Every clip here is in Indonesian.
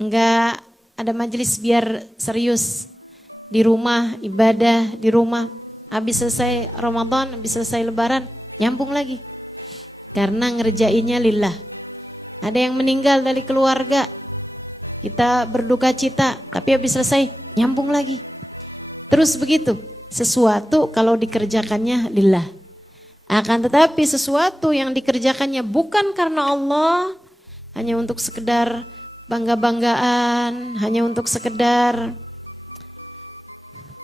Enggak ada majelis biar serius. Di rumah, ibadah di rumah. Habis selesai Ramadan, habis selesai Lebaran, nyambung lagi. Karena ngerjainnya lillah. Ada yang meninggal dari keluarga, kita berduka cita, tapi habis selesai nyambung lagi. Terus begitu, sesuatu kalau dikerjakannya lillah. Akan tetapi sesuatu yang dikerjakannya bukan karena Allah, hanya untuk sekedar bangga-banggaan, hanya untuk sekedar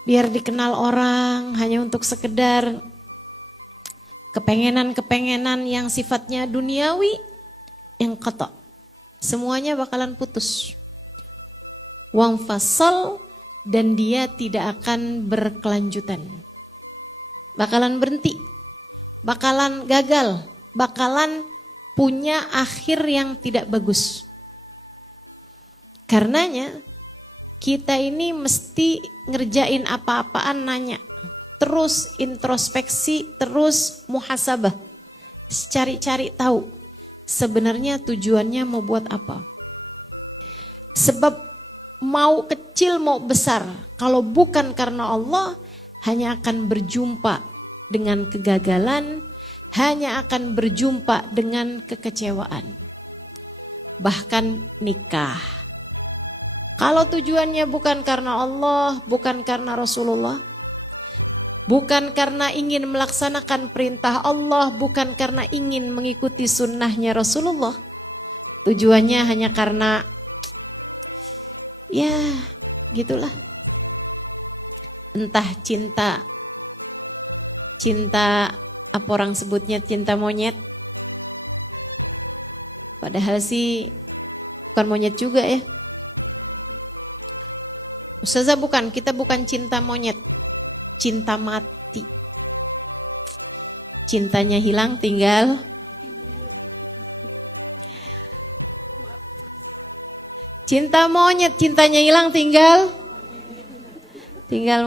biar dikenal orang, hanya untuk sekedar kepengenan-kepengenan yang sifatnya duniawi, yang qata. Semuanya bakalan putus. Wang fasal, dan dia tidak akan berkelanjutan. Bakalan berhenti, bakalan gagal, bakalan punya akhir yang tidak bagus. Karenanya kita ini mesti ngerjain apa-apaan nanya. Terus introspeksi, terus muhasabah. Cari-cari tahu sebenarnya tujuannya mau buat apa. Sebab mau kecil mau besar, kalau bukan karena Allah, hanya akan berjumpa dengan kegagalan, hanya akan berjumpa dengan kekecewaan. Bahkan nikah, kalau tujuannya bukan karena Allah, bukan karena Rasulullah, bukan karena ingin melaksanakan perintah Allah, bukan karena ingin mengikuti sunnahnya Rasulullah, tujuannya hanya karena ya gitulah. Entah cinta apa orang sebutnya, cinta monyet. Padahal sih bukan monyet juga ya. Ustazah bukan, kita bukan cinta monyet, cinta mati. Cintanya hilang tinggal cinta monyet, cintanya hilang tinggal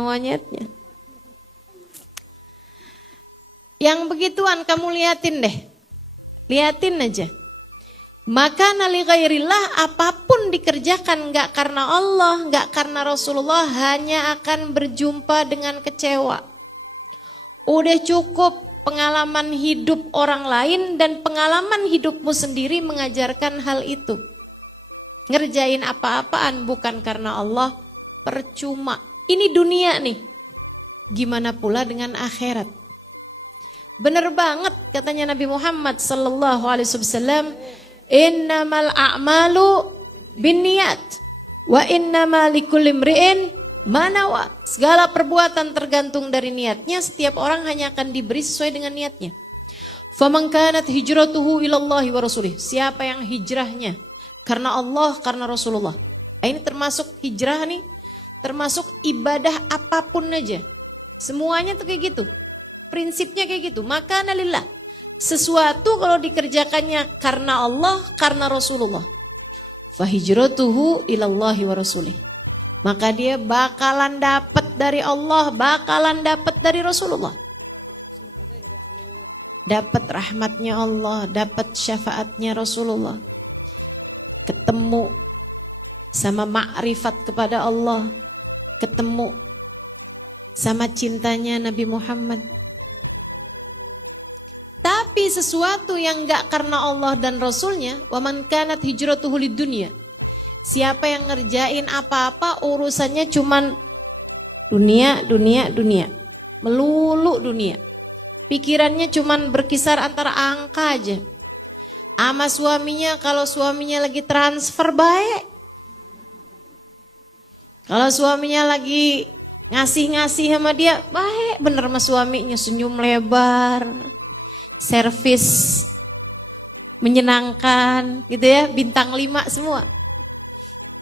monyetnya. Yang begituan kamu liatin deh. Liatin aja. Maka nali ghairillah, apapun dikerjakan enggak karena Allah, enggak karena Rasulullah, hanya akan berjumpa dengan kecewa. Udah cukup pengalaman hidup orang lain dan pengalaman hidupmu sendiri mengajarkan hal itu. Ngerjain apa-apaan bukan karena Allah, percuma. Ini dunia nih. Gimana pula dengan akhirat? Bener banget katanya Nabi Muhammad sallallahu alaihi wasallam, innamal a'malu binniyat wa innamal likulli imri'in ma nawa. Segala perbuatan tergantung dari niatnya, setiap orang hanya akan diberi sesuai dengan niatnya. Faman kanat hijratuhu ilallahi wa rasulih. Siapa yang hijrahnya karena Allah, karena Rasulullah. Ini termasuk hijrah nih, termasuk ibadah apapun aja. Semuanya tuh kayak gitu. Prinsipnya kayak gitu. Maka nalillah. Sesuatu kalau dikerjakannya karena Allah, karena Rasulullah. Fahijratuhu ilallahi wa rasulih. Maka dia bakalan dapat dari Allah, bakalan dapat dari Rasulullah. Dapat rahmatnya Allah, dapat syafaatnya Rasulullah. Ketemu sama ma'rifat kepada Allah, ketemu sama cintanya Nabi Muhammad. Tapi sesuatu yang enggak karena Allah dan Rasulnya, wa man kanat hijratuhu lidunya. Siapa yang ngerjain apa-apa urusannya cuman dunia. Melulu dunia. Pikirannya cuman berkisar antara angka aja. Sama suaminya, kalau suaminya lagi transfer baik. Kalau suaminya lagi ngasih-ngasih sama dia, baik bener sama suaminya, senyum lebar. Servis menyenangkan gitu ya, bintang 5 semua.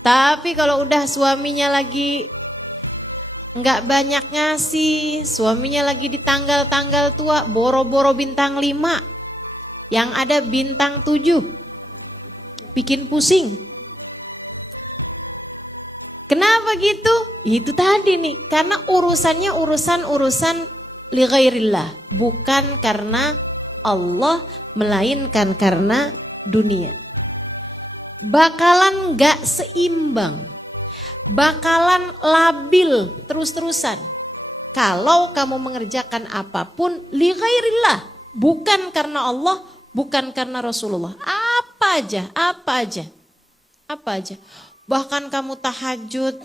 Tapi kalau udah suaminya lagi enggak banyak ngasih, suaminya lagi di tanggal-tanggal tua, boro-boro bintang 5, yang ada bintang 7, bikin pusing. Kenapa gitu? Itu tadi nih, karena urusannya urusan li ghairillah, bukan karena Allah, melainkan karena dunia. bakalan gak seimbang, bakalan labil terus-terusan. Kalau kamu mengerjakan apapun li ghairillah, bukan karena Allah, bukan karena Rasulullah. Apa aja. Bahkan kamu tahajud,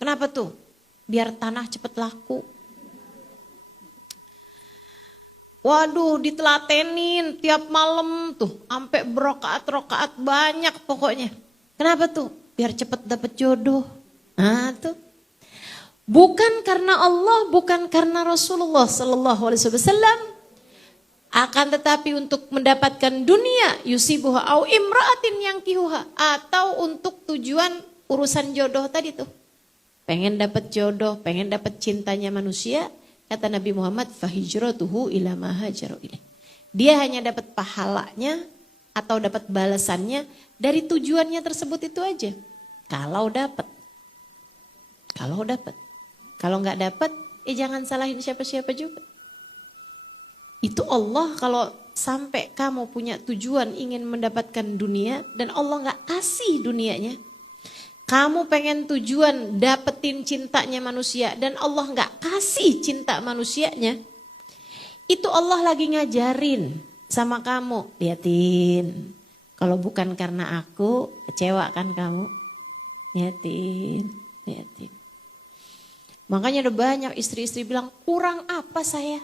kenapa tuh? Biar tanah cepet laku. Waduh, ditelatenin tiap malam tuh, sampai berokaat-rokaat banyak pokoknya. Kenapa tuh? Biar cepet dapet jodoh. Nah tuh. Bukan karena Allah, bukan karena Rasulullah Sallallahu Alaihi Wasallam. Akan tetapi untuk mendapatkan dunia, yusibuha au imra'atin yang kihuha, atau untuk tujuan urusan jodoh tadi tuh. Pengen dapat jodoh, pengen dapat cintanya manusia. Kata Nabi Muhammad, fahijratuhu ila ma hajara ilaih. Dia hanya dapat pahalanya atau dapat balasannya dari tujuannya tersebut itu aja. Kalau dapat. Kalau nggak dapat, jangan salahin siapa-siapa juga. Itu Allah kalau sampai kamu punya tujuan ingin mendapatkan dunia dan Allah nggak kasih dunianya. Kamu pengen tujuan dapetin cintanya manusia dan Allah nggak kasih cinta manusianya. Itu Allah lagi ngajarin sama kamu. Liatin, kalau bukan karena aku, kecewa kan kamu? Liatin. Makanya ada banyak istri-istri bilang, kurang apa saya?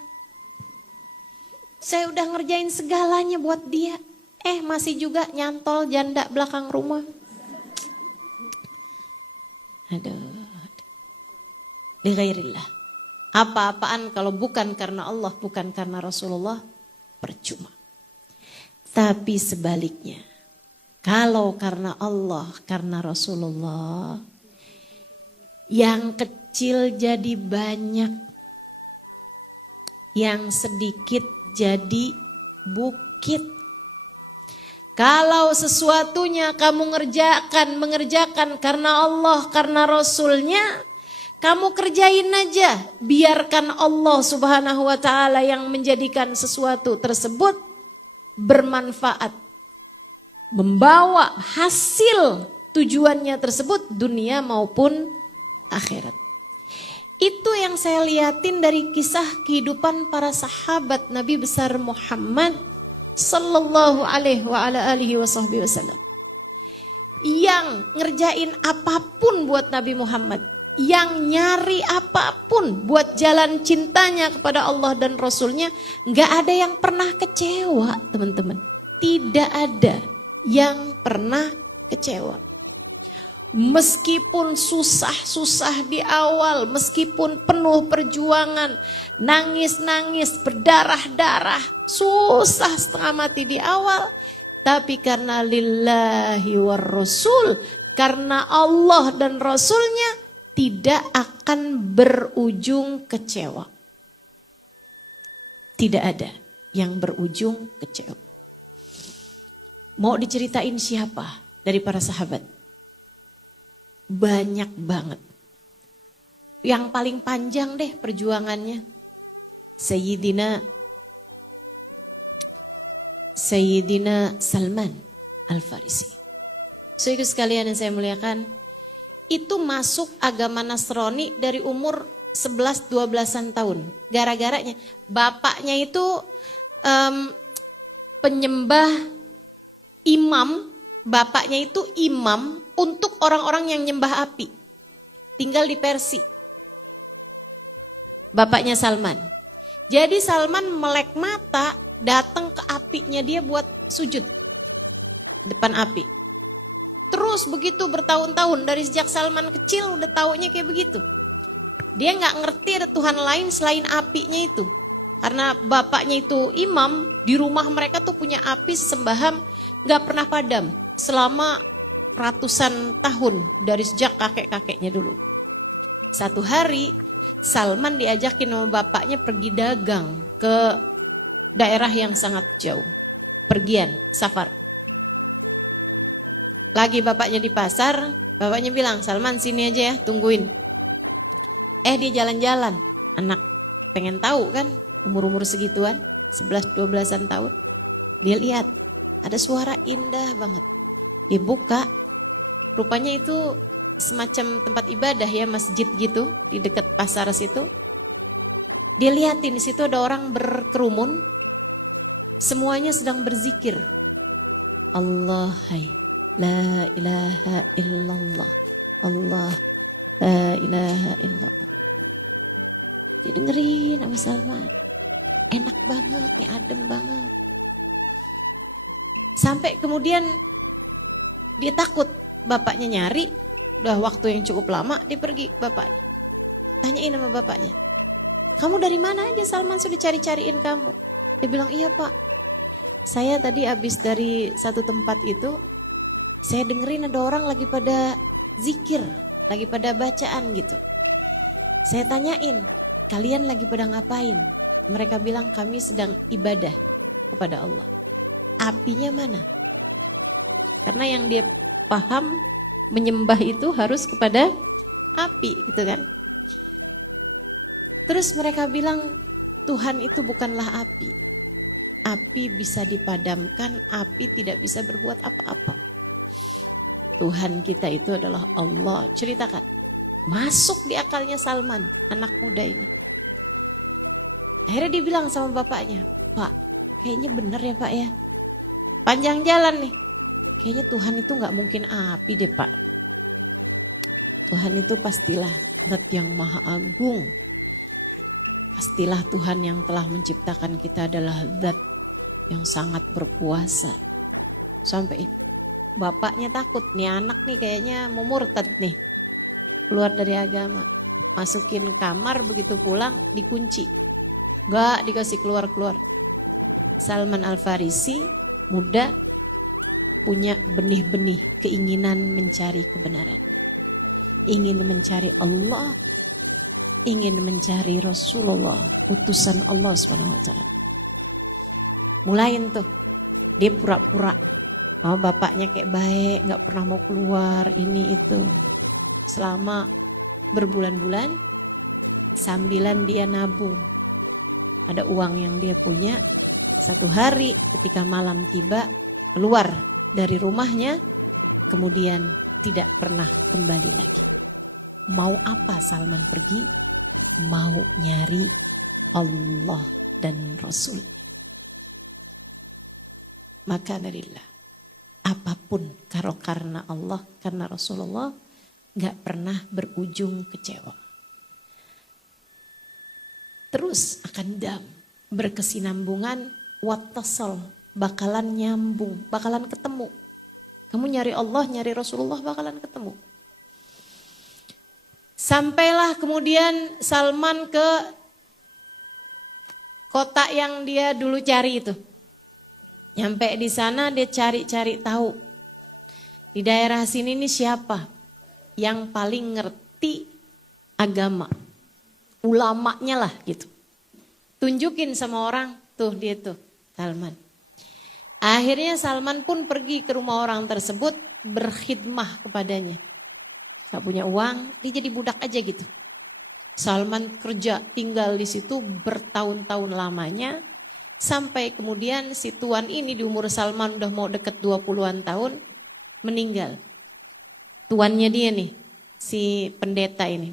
Saya udah ngerjain segalanya buat dia. Masih juga nyantol janda belakang rumah. Aduh. Li ghairillah. Apa-apaan kalau bukan karena Allah, bukan karena Rasulullah, percuma. Tapi sebaliknya, kalau karena Allah, karena Rasulullah, yang kecil jadi banyak, yang sedikit jadi bukit. Kalau sesuatunya kamu mengerjakan karena Allah, karena Rasulnya, kamu kerjain aja. Biarkan Allah Subhanahu wa ta'ala yang menjadikan sesuatu tersebut bermanfaat. Membawa hasil tujuannya tersebut dunia maupun akhirat. Itu yang saya lihatin dari kisah kehidupan para sahabat Nabi besar Muhammad Sallallahu alaihi wa ala alihi wasallam. Yang ngerjain apapun buat Nabi Muhammad. Yang nyari apapun buat jalan cintanya kepada Allah dan Rasulnya. Gak ada yang pernah kecewa, teman-teman. Tidak ada yang pernah kecewa. Meskipun susah-susah di awal, meskipun penuh perjuangan, nangis-nangis, berdarah-darah, susah setengah mati di awal, tapi karena lillahi war rasul, karena Allah dan Rasulnya, tidak akan berujung kecewa. Tidak ada yang berujung kecewa. Mau diceritain siapa dari para sahabat? Banyak banget. Yang paling panjang deh perjuangannya Sayyidina Salman Al-Farisi. Saudara sekalian yang saya muliakan, itu masuk agama Nasrani dari umur 11-12an tahun. Gara-garanya bapaknya itu penyembah imam, bapaknya itu imam untuk orang-orang yang nyembah api. Tinggal di Persia. Bapaknya Salman. Jadi Salman melek mata datang ke apinya dia buat sujud. Depan api. Terus begitu bertahun-tahun. Dari sejak Salman kecil udah taunya kayak begitu. Dia gak ngerti ada Tuhan lain selain apinya itu. Karena bapaknya itu imam. Di rumah mereka tuh punya api sesembahan gak pernah padam. Selama ratusan tahun dari sejak kakek-kakeknya dulu. Satu hari Salman diajakin sama bapaknya pergi dagang ke daerah yang sangat jauh. Pergian, safar. Lagi bapaknya di pasar, bapaknya bilang, Salman sini aja ya, tungguin. Dia jalan-jalan. Anak pengen tahu kan, umur-umur segituan, 11-12an tahun. Dia lihat, ada suara indah banget. Dibuka, rupanya itu semacam tempat ibadah ya, masjid gitu di dekat pasar situ. Dia lihatin di situ ada orang berkerumun, semuanya sedang berzikir. Allah, hai, la ilaha illallah, Allah, la ilaha illallah. Didengerin sama Salman, enak banget, nih adem banget. Sampai kemudian dia takut, bapaknya nyari, udah waktu yang cukup lama, dia pergi ke bapaknya. Tanyain sama bapaknya, kamu dari mana aja Salman sudah cari-cariin kamu? Dia bilang, iya pak, saya tadi habis dari satu tempat itu, saya dengerin ada orang lagi pada zikir, lagi pada bacaan gitu. Saya tanyain, kalian lagi pada ngapain? Mereka bilang kami sedang ibadah kepada Allah. Apinya mana? Karena yang dia paham menyembah itu harus kepada api gitu kan. Terus mereka bilang Tuhan itu bukanlah api. Api bisa dipadamkan, api tidak bisa berbuat apa-apa. Tuhan kita itu adalah Allah. Ceritakan. Masuk di akalnya Salman, anak muda ini. Akhirnya dia bilang sama bapaknya, Pak, kayaknya benar ya Pak ya. Panjang jalan nih. Kayaknya Tuhan itu gak mungkin api deh Pak. Tuhan itu pastilah zat yang maha agung. Pastilah Tuhan yang telah menciptakan kita adalah zat yang sangat berkuasa. Sampai bapaknya takut, nih anak nih kayaknya mau murtad nih. Keluar dari agama. Masukin kamar, begitu pulang dikunci. Gak dikasih keluar-keluar. Salman Al-Farisi, muda, punya benih-benih keinginan mencari kebenaran. Ingin mencari Allah, ingin mencari Rasulullah, utusan Allah SWT. Mulain tuh, dia pura-pura. Oh, bapaknya kayak baik, gak pernah mau keluar, ini itu. Selama berbulan-bulan, sambilan dia nabung. Ada uang yang dia punya, satu hari ketika malam tiba, keluar dari rumahnya, kemudian tidak pernah kembali lagi. Mau apa Salman pergi? Mau nyari Allah dan Rasulnya. Maka darilah apapun kalau karena Allah, karena Rasulullah, gak pernah berujung kecewa. Terus akan berkesinambungan, wattasal, bakalan nyambung, bakalan ketemu. Kamu nyari Allah, nyari Rasulullah bakalan ketemu. Sampailah kemudian Salman ke kota yang dia dulu cari itu. Nyampe di sana dia cari-cari tahu. Di daerah sini nih siapa yang paling ngerti agama. Ulamanya lah gitu. Tunjukin sama orang, tuh dia tuh Salman. Akhirnya Salman pun pergi ke rumah orang tersebut berkhidmah kepadanya. Gak punya uang, dia jadi budak aja gitu. Salman kerja, tinggal di situ bertahun-tahun lamanya. Sampai kemudian si tuan ini di umur Salman udah mau deket 20-an tahun, meninggal. Tuannya dia nih, si pendeta ini.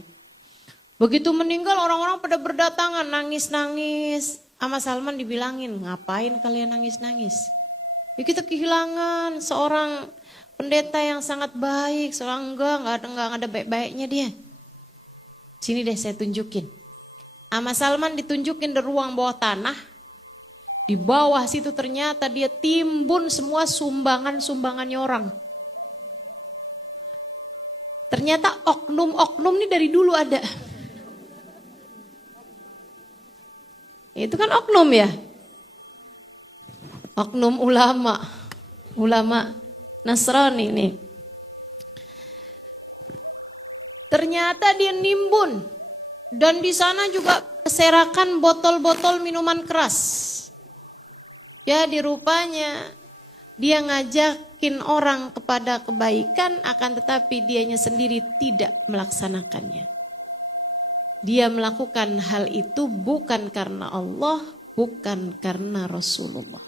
Begitu meninggal orang-orang pada berdatangan, nangis-nangis. Sama Salman dibilangin, ngapain kalian nangis-nangis? Ya kita kehilangan seorang pendeta yang sangat baik, seorang enggak ada baik-baiknya dia. Sini deh saya tunjukin. Sama Salman ditunjukin di ruang bawah tanah. Di bawah situ ternyata dia timbun semua sumbangan-sumbangannya orang. Ternyata oknum-oknum ini dari dulu ada. Itu kan oknum ya. Oknum ulama Nasrani nih. Ternyata dia nimbun dan di sana juga berserakan botol-botol minuman keras. Jadi rupanya dia ngajakin orang kepada kebaikan akan tetapi dianya sendiri tidak melaksanakannya. Dia melakukan hal itu bukan karena Allah, bukan karena Rasulullah.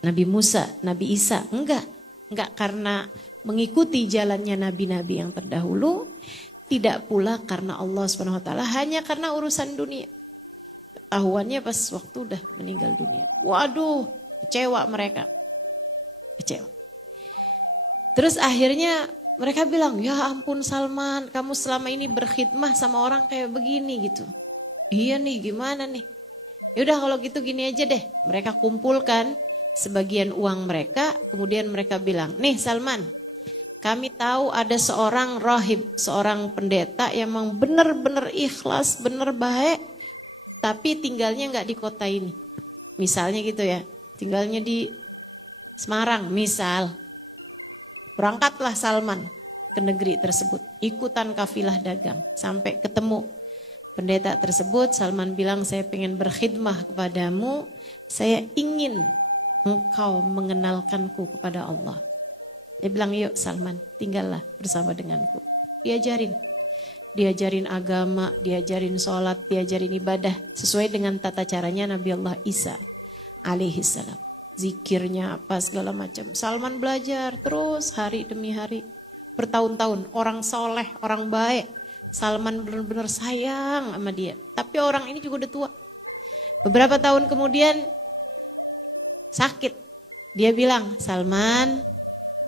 Nabi Musa, Nabi Isa, enggak karena mengikuti jalannya nabi-nabi yang terdahulu, tidak pula karena Allah Subhanahu wa taala, hanya karena urusan dunia. Ketahuannya pas waktu udah meninggal dunia. Waduh, kecewa mereka. Kecewa. Terus akhirnya mereka bilang, "Ya ampun Salman, kamu selama ini berkhidmah sama orang kayak begini gitu." Iya nih, gimana nih? Yaudah kalau gitu gini aja deh. Mereka kumpulkan sebagian uang mereka, kemudian mereka bilang, "Nih Salman, kami tahu ada seorang rahib, seorang pendeta yang memang benar-benar ikhlas, benar baik, tapi tinggalnya nggak di kota ini." Misalnya gitu ya, tinggalnya di Semarang misal. Berangkatlah Salman ke negeri tersebut, ikutan kafilah dagang, sampai ketemu pendeta tersebut. Salman bilang, "Saya pengen berkhidmah kepadamu, saya ingin engkau mengenalkanku kepada Allah." Dia bilang, "Yuk Salman, tinggallah bersama denganku." Diajarin agama, diajarin sholat, diajarin ibadah sesuai dengan tata caranya Nabi Allah Isa alaihissalam. Zikirnya apa segala macam. Salman belajar terus hari demi hari, bertahun-tahun. Orang soleh, orang baik. Salman benar-benar sayang sama dia. Tapi orang ini juga udah tua. Beberapa tahun kemudian sakit. Dia bilang, "Salman,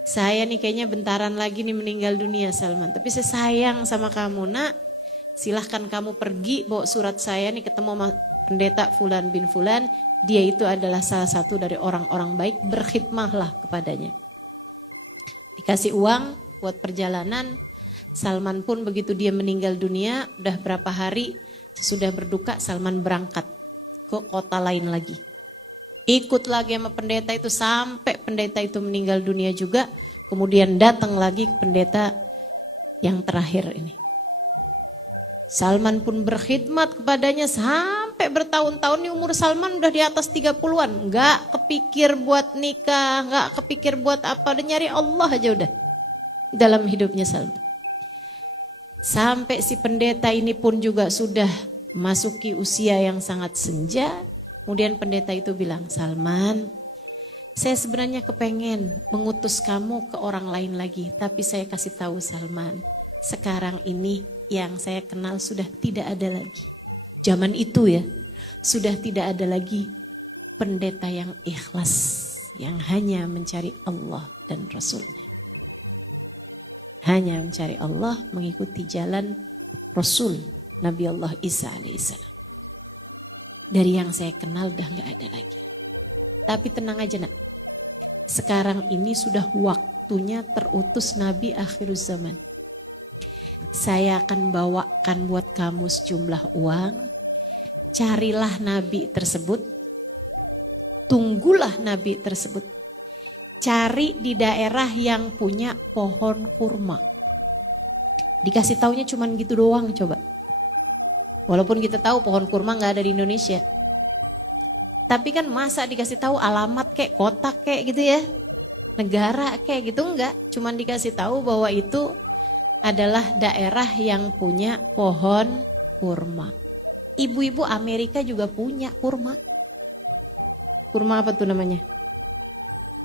saya nih kayaknya bentaran lagi nih meninggal dunia Salman. Tapi saya sayang sama kamu nak. Silahkan kamu pergi bawa surat saya nih ketemu sama pendeta Fulan bin Fulan. Dia itu adalah salah satu dari orang-orang baik, berkhidmahlah kepadanya." Dikasih uang buat perjalanan. Salman pun begitu dia meninggal dunia, udah berapa hari sesudah berduka, Salman berangkat ke kota lain lagi. Ikut lagi sama pendeta itu sampai pendeta itu meninggal dunia juga. Kemudian datang lagi ke pendeta yang terakhir ini. Salman pun berkhidmat kepadanya sampai bertahun-tahun. Nih umur Salman udah di atas 30-an. Gak kepikir buat nikah, gak kepikir buat apa. Udah nyari Allah aja udah dalam hidupnya Salman. Sampai si pendeta ini pun juga sudah masuki usia yang sangat senja. Kemudian pendeta itu bilang, "Salman, saya sebenarnya kepengen mengutus kamu ke orang lain lagi. Tapi saya kasih tahu Salman, sekarang ini yang saya kenal sudah tidak ada lagi." Zaman itu ya, sudah tidak ada lagi pendeta yang ikhlas, yang hanya mencari Allah dan Rasulnya. Hanya mencari Allah, mengikuti jalan Rasul Nabi Allah Isa alaihissalam. Dari yang saya kenal udah gak ada lagi. Tapi tenang aja nak, sekarang ini sudah waktunya terutus Nabi akhir zaman. Saya akan bawakan buat kamu sejumlah uang. Carilah Nabi tersebut. Tunggulah Nabi tersebut. Cari di daerah yang punya pohon kurma. Dikasih taunya cuman gitu doang coba. Walaupun kita tahu pohon kurma gak ada di Indonesia. Tapi kan masa dikasih tahu alamat kayak kota kayak gitu ya. Negara kayak gitu enggak. Cuman dikasih tahu bahwa itu adalah daerah yang punya pohon kurma. Ibu-ibu Amerika juga punya kurma. Kurma apa tuh namanya?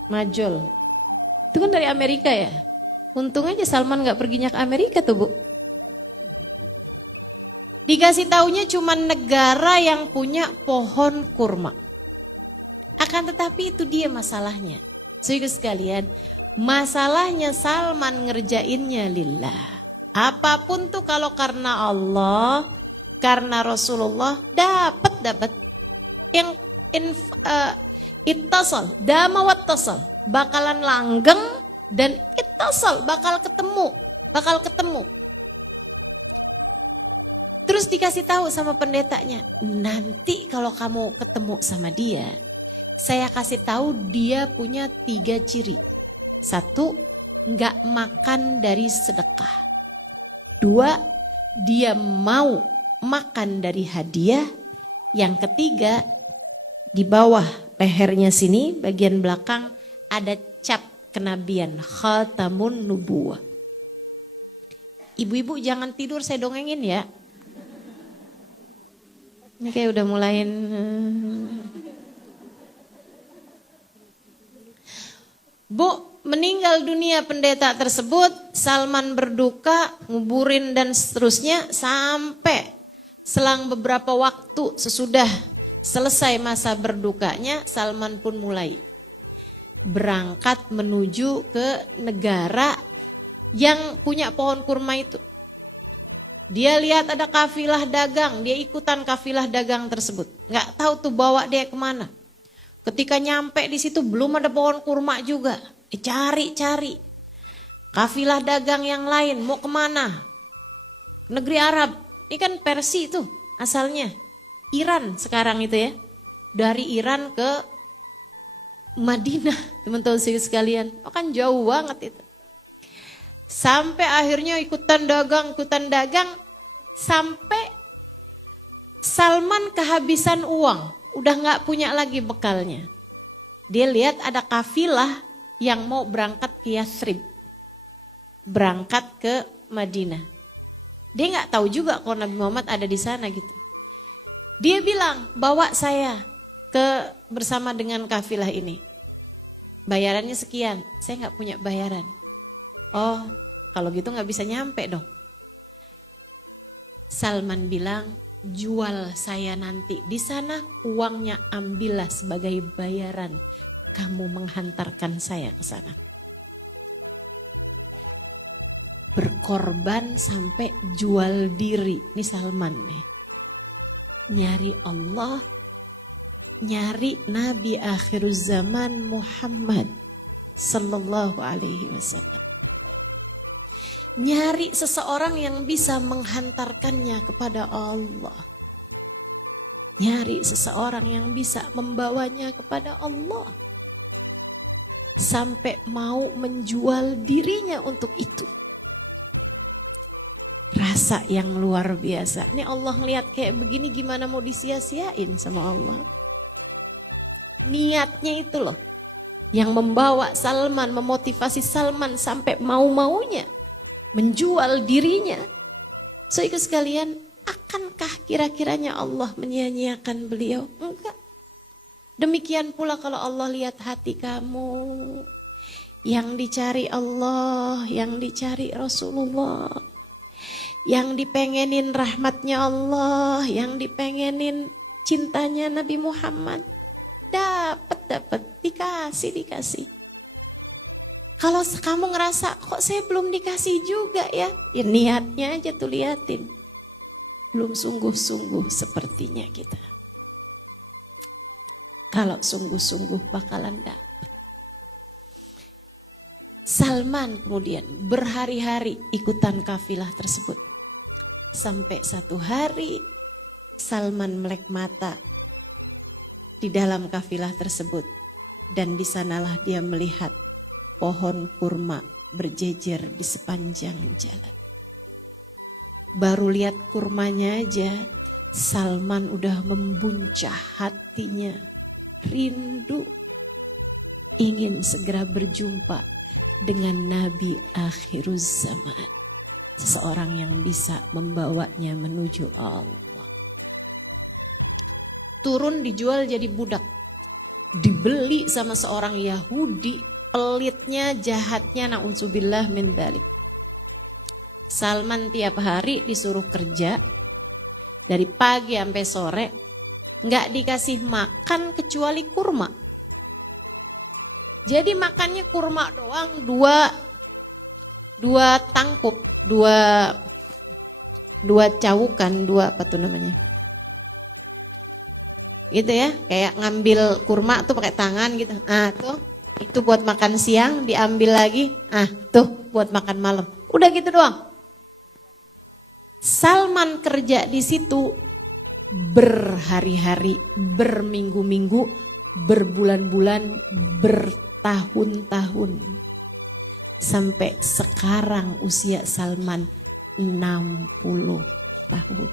Majol. Itu kan dari Amerika ya. Untung aja Salman gak perginya ke Amerika tuh Bu. Dikasih taunya cuma negara yang punya pohon kurma. Akan tetapi itu dia masalahnya. Saudara sekalian, masalahnya Salman ngerjainnya lillah. Apapun tuh kalau karena Allah, karena Rasulullah, dapat. Yang ittasal, dama wattasal, bakalan langgeng dan ittasal, bakal ketemu. Terus dikasih tahu sama pendetanya, nanti kalau kamu ketemu sama dia, saya kasih tahu dia punya 3 ciri. 1, nggak makan dari sedekah. 2, dia mau makan dari hadiah. Yang ketiga, di bawah lehernya sini, bagian belakang ada cap kenabian, khatamun nubuwah. Ibu-ibu jangan tidur, saya dongengin ya. Ini kayak udah mulain. Bu, meninggal dunia pendeta tersebut, Salman berduka, nguburin dan seterusnya sampai selang beberapa waktu sesudah selesai masa berdukanya, Salman pun mulai berangkat menuju ke negara yang punya pohon kurma itu. Dia lihat ada kafilah dagang, dia ikutan kafilah dagang tersebut. Nggak tahu tuh bawa dia kemana. Ketika nyampe di situ belum ada pohon kurma juga. Cari-cari. Kafilah dagang yang lain mau kemana? Negeri Arab. Ini kan Persia tuh asalnya. Iran sekarang itu ya. Dari Iran ke Madinah. Teman-teman sekalian. Oh kan jauh banget itu. Sampai akhirnya ikutan dagang. Sampai Salman kehabisan uang. Udah gak punya lagi bekalnya. Dia lihat ada kafilah yang mau berangkat ke Yathrib. Berangkat ke Madinah. Dia gak tahu juga kalau Nabi Muhammad ada di sana gitu. Dia bilang, bawa saya bersama dengan kafilah ini. Bayarannya sekian, saya gak punya bayaran. Oh, kalau gitu gak bisa nyampe dong. Salman bilang, jual saya nanti di sana, uangnya ambillah sebagai bayaran. Kamu menghantarkan saya ke sana. Berkorban sampai jual diri. Ini Salman nih. Nyari Allah, nyari Nabi akhir zaman Muhammad sallallahu alaihi wasallam. Nyari seseorang yang bisa menghantarkannya kepada Allah. Nyari seseorang yang bisa membawanya kepada Allah. Sampai mau menjual dirinya untuk itu. Rasa yang luar biasa. Ini Allah ngelihat kayak begini gimana mau disia-siain sama Allah. Niatnya itu loh. Yang membawa Salman, memotivasi Salman sampai mau-maunya. Menjual dirinya. So ikut sekalian, akankah kira-kiranya Allah menyia-nyiakan beliau? Enggak. Demikian pula kalau Allah lihat hati kamu. Yang dicari Allah, yang dicari Rasulullah. Yang dipengenin rahmatnya Allah, yang dipengenin cintanya Nabi Muhammad. Dapat, dikasih. Kalau kamu ngerasa, kok saya belum dikasih juga ya? Ya niatnya aja tuh liatin. Belum sungguh-sungguh sepertinya kita. Kalau sungguh-sungguh bakalan dapat. Salman kemudian berhari-hari ikutan kafilah tersebut. Sampai satu hari Salman melek mata di dalam kafilah tersebut. Dan di sanalah dia melihat pohon kurma berjejer di sepanjang jalan. Baru lihat kurmanya aja, Salman udah membuncah hatinya. Rindu ingin segera berjumpa dengan Nabi akhiruz zaman. Seseorang yang bisa membawanya menuju Allah. Turun dijual jadi budak. Dibeli sama seorang Yahudi. Pelitnya, jahatnya, na'udzubillah min dzalik. Salman tiap hari disuruh kerja. Dari pagi sampai sore. Nggak dikasih makan kecuali kurma. Jadi makannya kurma doang, dua tangkup, dua cawukan, apa tuh namanya? Gitu ya, kayak ngambil kurma tuh pakai tangan gitu. Ah tuh, itu buat makan siang, diambil lagi. Ah tuh, buat makan malam. Udah gitu doang. Salman kerja di situ berhari-hari, berminggu-minggu, berbulan-bulan, bertahun-tahun. Sampai sekarang usia Salman 60 tahun.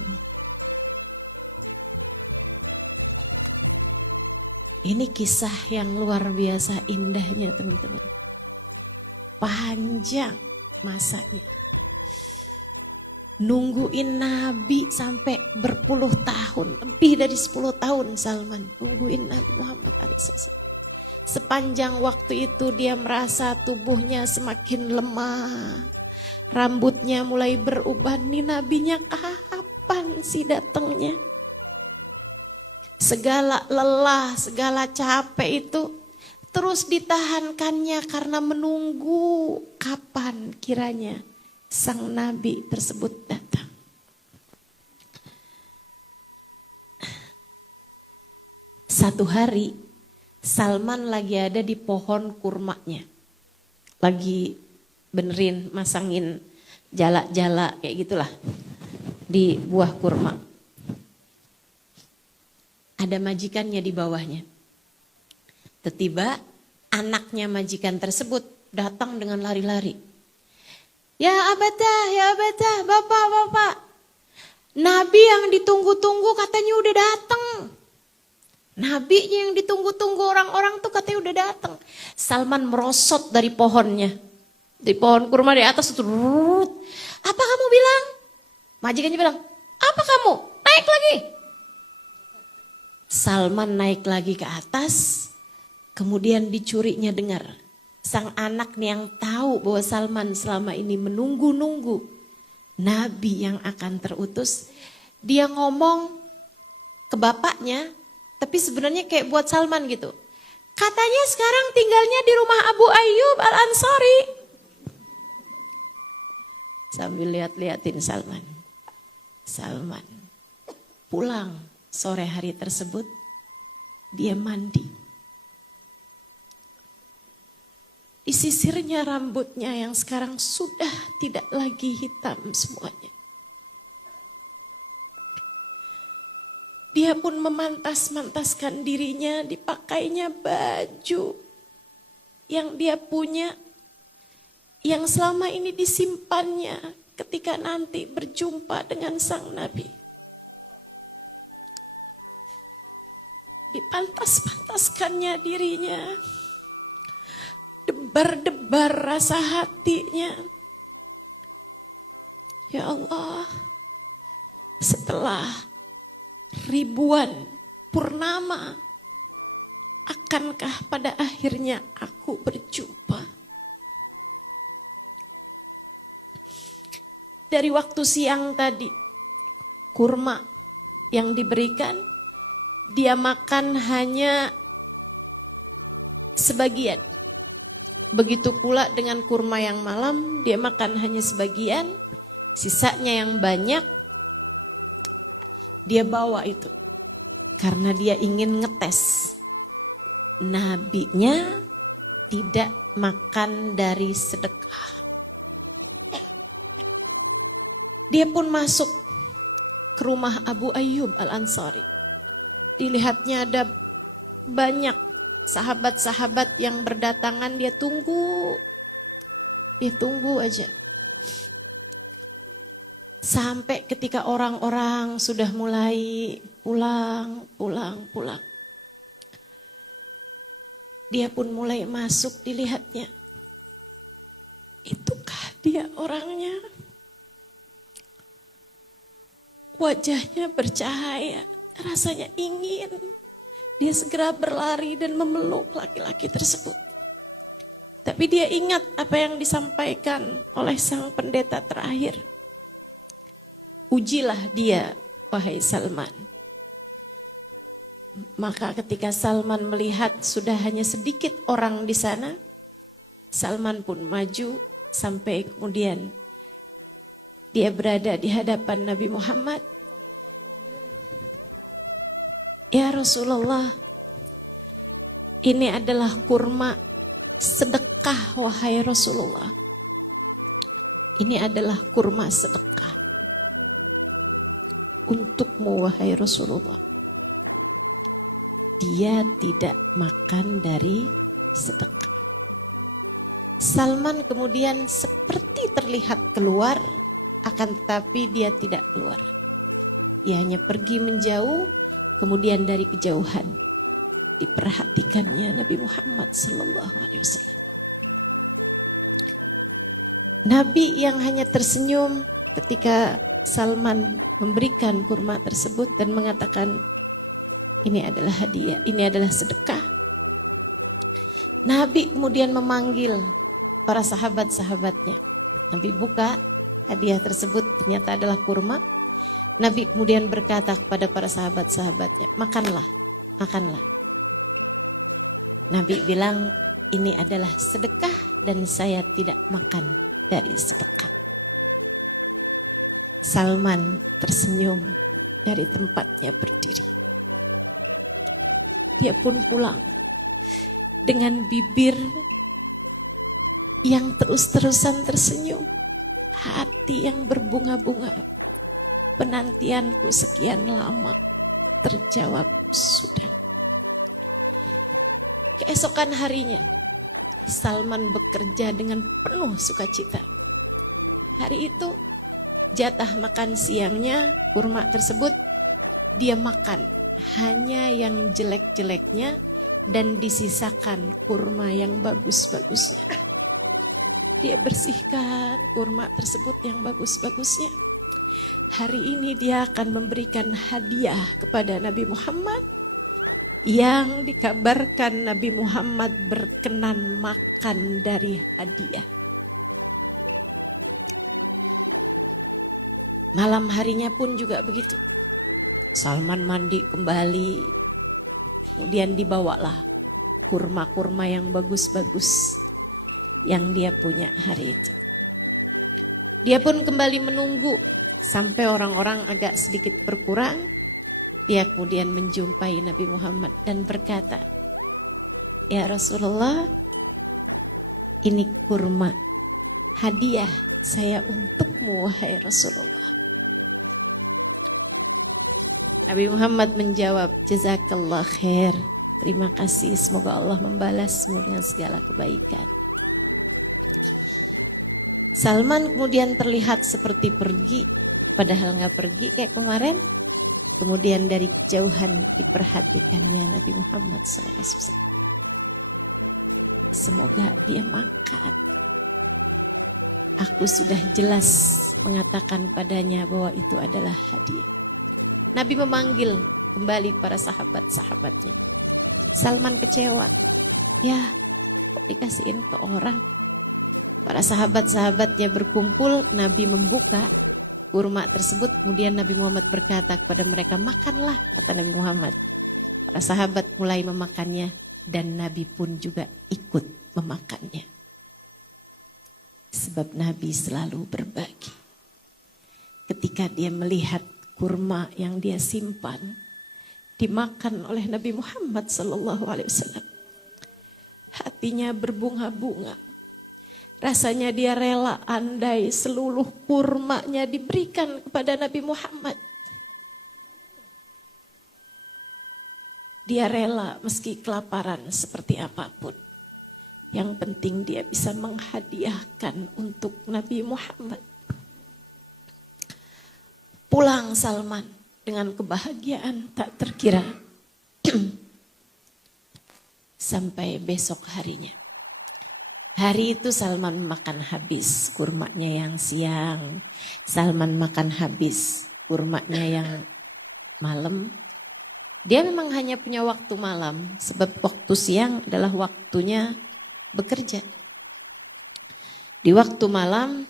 Ini kisah yang luar biasa indahnya teman-teman. Panjang masanya. Nungguin Nabi sampai berpuluh tahun. Lebih dari 10 tahun Salman. Nungguin Nabi Muhammad SAW. Sepanjang waktu itu dia merasa tubuhnya semakin lemah. Rambutnya mulai berubah. Nih nabinya kapan sih datangnya? Segala lelah, segala capek itu terus ditahankannya karena menunggu kapan kiranya sang nabi tersebut datang. Satu hari Salman lagi ada di pohon kurmanya. Lagi benerin, masangin jala-jala kayak gitulah di buah kurma. Ada majikannya di bawahnya. Tiba-tiba anaknya majikan tersebut datang dengan lari-lari. Ya abata, bapak. Nabi yang ditunggu-tunggu katanya udah datang. Nabi yang ditunggu-tunggu orang-orang tuh katanya udah datang. Salman merosot dari pohonnya. Di pohon kurma di atas itu. Apa kamu bilang? Majikannya bilang, apa kamu? Naik lagi. Salman naik lagi ke atas, kemudian dicurinya dengar. Sang anak nih yang tahu bahwa Salman selama ini menunggu-nunggu Nabi yang akan terutus. Dia ngomong ke bapaknya, tapi sebenarnya kayak buat Salman gitu. Katanya sekarang tinggalnya di rumah Abu Ayyub Al-Ansari. Sambil lihat-liatin Salman. Salman pulang. Sore hari tersebut, dia mandi. Disisirnya rambutnya yang sekarang sudah tidak lagi hitam semuanya. Dia pun memantas-mantaskan dirinya, dipakainya baju yang dia punya, yang selama ini disimpannya ketika nanti berjumpa dengan sang Nabi. Dipantas-pantaskannya dirinya, debar-debar rasa hatinya. Ya Allah, setelah ribuan purnama, akankah pada akhirnya aku berjumpa? Dari waktu siang tadi, kurma yang diberikan, dia makan hanya sebagian. Begitu pula dengan kurma yang malam, dia makan hanya sebagian. Sisanya yang banyak, dia bawa itu. Karena dia ingin ngetes. Nabinya tidak makan dari sedekah. Dia pun masuk ke rumah Abu Ayyub Al-Ansari. Dilihatnya ada banyak sahabat-sahabat yang berdatangan, dia tunggu aja. Sampai ketika orang-orang sudah mulai pulang. Dia pun mulai masuk, dilihatnya. Itukah dia orangnya? Wajahnya bercahaya. Rasanya ingin dia segera berlari dan memeluk laki-laki tersebut. Tapi dia ingat apa yang disampaikan oleh sang pendeta terakhir. Ujilah dia, wahai Salman. Maka ketika Salman melihat sudah hanya sedikit orang di sana, Salman pun maju sampai kemudian dia berada di hadapan Nabi Muhammad. Ya Rasulullah, ini adalah kurma sedekah wahai Rasulullah. Ini adalah kurma sedekah untukmu wahai Rasulullah. Dia tidak makan dari sedekah. Salman kemudian seperti terlihat keluar, akan tetapi dia tidak keluar. Dia hanya pergi menjauh. Kemudian dari kejauhan diperhatikannya Nabi Muhammad SAW. Nabi yang hanya tersenyum ketika Salman memberikan kurma tersebut dan mengatakan, ini adalah hadiah, ini adalah sedekah. Nabi kemudian memanggil para sahabat-sahabatnya. Nabi buka hadiah tersebut, ternyata adalah kurma. Nabi kemudian berkata kepada para sahabat-sahabatnya, makanlah, makanlah. Nabi bilang, ini adalah sedekah dan saya tidak makan dari sedekah. Salman tersenyum dari tempatnya berdiri. Dia pun pulang dengan bibir yang terus-terusan tersenyum, hati yang berbunga-bunga. Penantianku sekian lama terjawab sudah. Keesokan harinya, Salman bekerja dengan penuh sukacita. Hari itu, jatah makan siangnya, kurma tersebut, dia makan hanya yang jelek-jeleknya dan disisakan kurma yang bagus-bagusnya. Dia bersihkan kurma tersebut yang bagus-bagusnya. Hari ini dia akan memberikan hadiah kepada Nabi Muhammad yang dikabarkan Nabi Muhammad berkenan makan dari hadiah. Malam harinya pun juga begitu. Salman mandi kembali, kemudian dibawalah kurma-kurma yang bagus-bagus yang dia punya hari itu. Dia pun kembali menunggu sampai orang-orang agak sedikit berkurang. Dia kemudian menjumpai Nabi Muhammad dan berkata, ya Rasulullah, ini kurma hadiah saya untukmu, wahai Rasulullah. Nabi Muhammad menjawab, jazakallah khair. Terima kasih, semoga Allah membalasmu dengan segala kebaikan. Salman kemudian terlihat seperti pergi, padahal nggak pergi kayak kemarin. Kemudian dari kejauhan diperhatikannya Nabi Muhammad SAW. Semoga dia makan. Aku sudah jelas mengatakan padanya bahwa itu adalah hadiah. Nabi memanggil kembali para sahabat-sahabatnya. Salman kecewa. Ya, kok dikasihin ke orang? Para sahabat-sahabatnya berkumpul, Nabi membuka kurma tersebut, kemudian Nabi Muhammad berkata kepada mereka, makanlah, kata Nabi Muhammad. Para sahabat mulai memakannya dan Nabi pun juga ikut memakannya. Sebab Nabi selalu berbagi. Ketika dia melihat kurma yang dia simpan dimakan oleh Nabi Muhammad SAW, hatinya berbunga-bunga. Rasanya dia rela andai seluruh kurmanya diberikan kepada Nabi Muhammad. Dia rela meski kelaparan seperti apapun. Yang penting dia bisa menghadiahkan untuk Nabi Muhammad. Pulang Salman dengan kebahagiaan tak terkira. Sampai besok harinya. Hari itu Salman makan habis kurmanya yang siang. Salman makan habis kurmanya yang malam. Dia memang hanya punya waktu malam. Sebab waktu siang adalah waktunya bekerja. Di waktu malam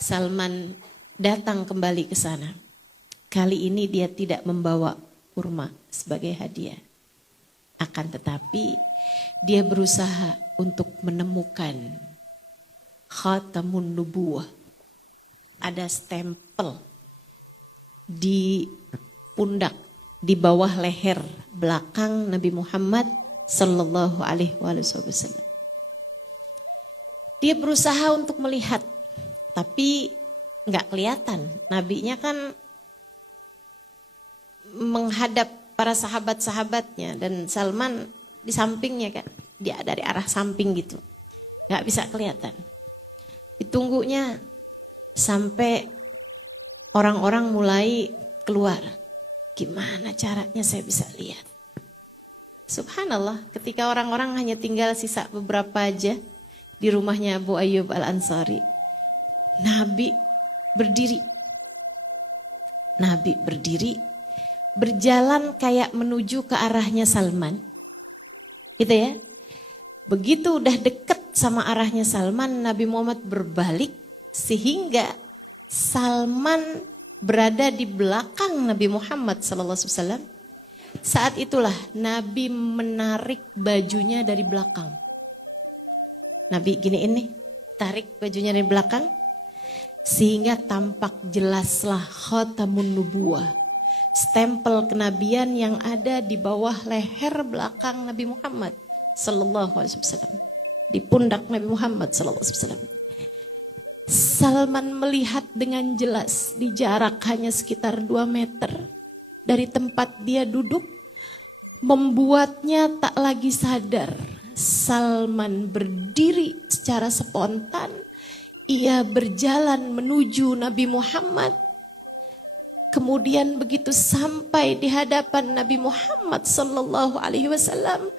Salman datang kembali ke sana. Kali ini dia tidak membawa kurma sebagai hadiah. Akan tetapi dia berusaha untuk menemukan khatamun nubuwah. Ada stempel di pundak, di bawah leher belakang Nabi Muhammad sallallahu alaihi wasallam. Dia berusaha untuk melihat, tapi nggak kelihatan. Nabinya kan menghadap para sahabat-sahabatnya dan Salman di sampingnya kan. Dia dari arah samping gitu. Gak bisa kelihatan. Ditunggunya sampai orang-orang mulai keluar. Gimana caranya saya bisa lihat? Subhanallah, ketika orang-orang hanya tinggal sisa beberapa aja di rumahnya Abu Ayyub Al-Ansari. Nabi berdiri. Nabi berdiri, berjalan kayak menuju ke arahnya Salman. Gitu ya. Begitu udah deket sama arahnya Salman, Nabi Muhammad berbalik sehingga Salman berada di belakang Nabi Muhammad SAW. Saat itulah Nabi menarik bajunya dari belakang. Nabi gini ini, tarik bajunya dari belakang sehingga tampak jelaslah khatamun nubuwah, stempel kenabian yang ada di bawah leher belakang Nabi Muhammad sallallahu alaihi wasallam, di pundak Nabi Muhammad sallallahu alaihi wasallam. Salman melihat dengan jelas di jarak hanya sekitar 2 meter dari tempat dia duduk, membuatnya tak lagi sadar. Salman berdiri secara spontan, ia berjalan menuju Nabi Muhammad. Kemudian begitu sampai di hadapan Nabi Muhammad sallallahu alaihi wasallam,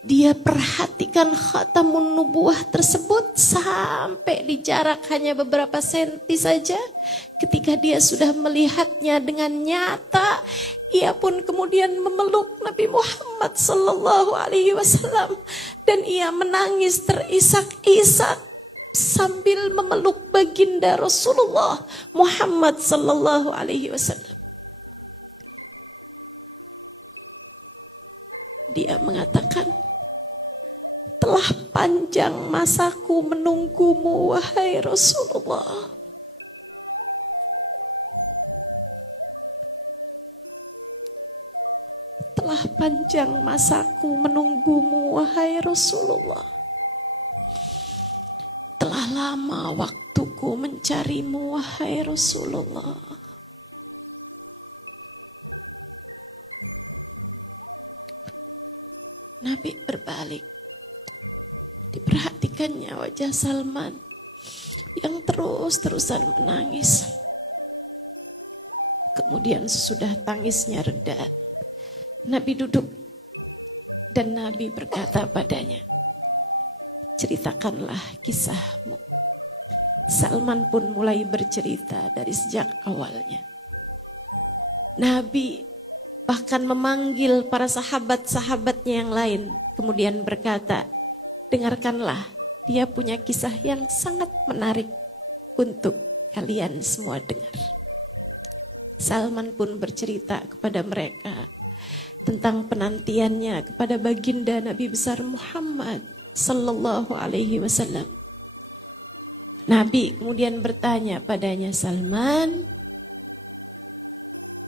dia perhatikan khatamun nubuwah tersebut sampai di jarak hanya beberapa senti saja. Ketika dia sudah melihatnya dengan nyata, ia pun kemudian memeluk Nabi Muhammad sallallahu alaihi wasallam dan ia menangis terisak-isak sambil memeluk baginda Rasulullah Muhammad sallallahu alaihi wasallam. Dia mengatakan, telah panjang masaku menunggumu wahai Rasulullah. Telah panjang masaku menunggumu wahai Rasulullah. Telah lama waktuku mencarimu wahai Rasulullah. Nabi berbalik. Diperhatikannya wajah Salman yang terus-terusan menangis. Kemudian sesudah tangisnya reda, Nabi duduk dan Nabi berkata padanya, ceritakanlah kisahmu. Salman pun mulai bercerita dari sejak awalnya. Nabi bahkan memanggil para sahabat-sahabatnya yang lain, kemudian berkata, dengarkanlah, dia punya kisah yang sangat menarik untuk kalian semua dengar. Salman pun bercerita kepada mereka tentang penantiannya kepada baginda Nabi besar Muhammad sallallahu alaihi wasallam. Nabi kemudian bertanya padanya, Salman,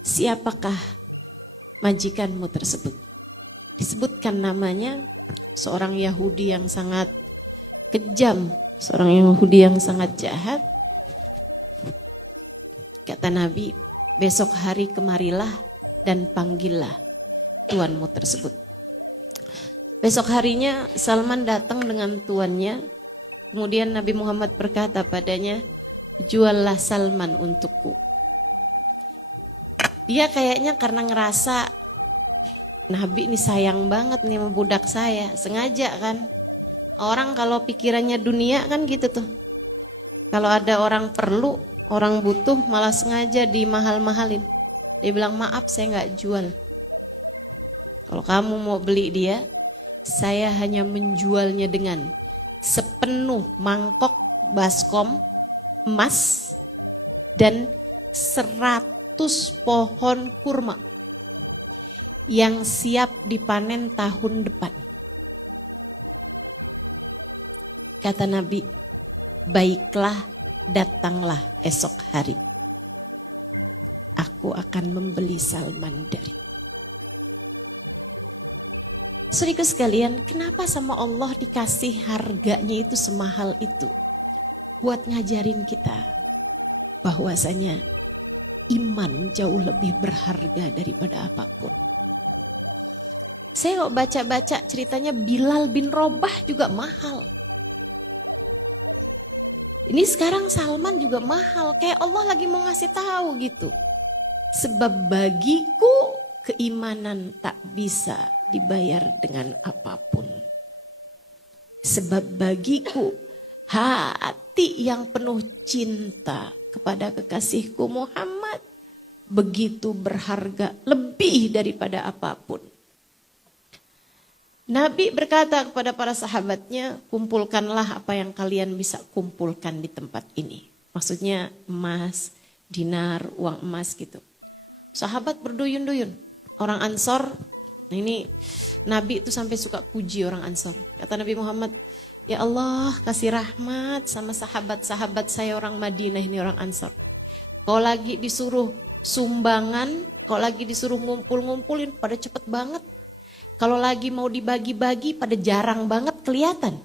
siapakah majikanmu tersebut? Disebutkan namanya, seorang Yahudi yang sangat kejam, seorang Yahudi yang sangat jahat. Kata Nabi, besok hari kemarilah dan panggillah tuanmu tersebut. Besok harinya Salman datang dengan tuannya. Kemudian Nabi Muhammad berkata padanya, juallah Salman untukku. Dia kayaknya karena ngerasa Nabi ini sayang banget nih sama budak saya, sengaja kan. Orang kalau pikirannya dunia kan gitu tuh. Kalau ada orang perlu, orang butuh malah sengaja dimahal-mahalin. Dia bilang, maaf saya nggak jual. Kalau kamu mau beli dia, saya hanya menjualnya dengan sepenuh mangkok baskom emas dan 100 pohon kurma yang siap dipanen tahun depan. Kata Nabi, baiklah, datanglah esok hari. Aku akan membeli Salman dari. Saudaraku sekalian, kenapa sama Allah dikasih harganya itu semahal itu? Buat ngajarin kita bahwasanya iman jauh lebih berharga daripada apapun. Saya kok baca-baca ceritanya Bilal bin Rabah juga mahal. Ini sekarang Salman juga mahal. Kayak Allah lagi mau ngasih tahu gitu. Sebab bagiku keimanan tak bisa dibayar dengan apapun. Sebab bagiku hati yang penuh cinta kepada kekasihku Muhammad begitu berharga lebih daripada apapun. Nabi berkata kepada para sahabatnya, kumpulkanlah apa yang kalian bisa kumpulkan di tempat ini. Maksudnya emas, dinar, uang emas gitu. Sahabat berduyun-duyun. Orang Ansor, ini Nabi itu sampai suka puji orang Ansor. Kata Nabi Muhammad, ya Allah kasih rahmat sama sahabat-sahabat saya orang Madinah ini orang Ansor. Kau lagi disuruh sumbangan, kau lagi disuruh ngumpul-ngumpulin pada cepet banget. Kalau lagi mau dibagi-bagi pada jarang banget kelihatan.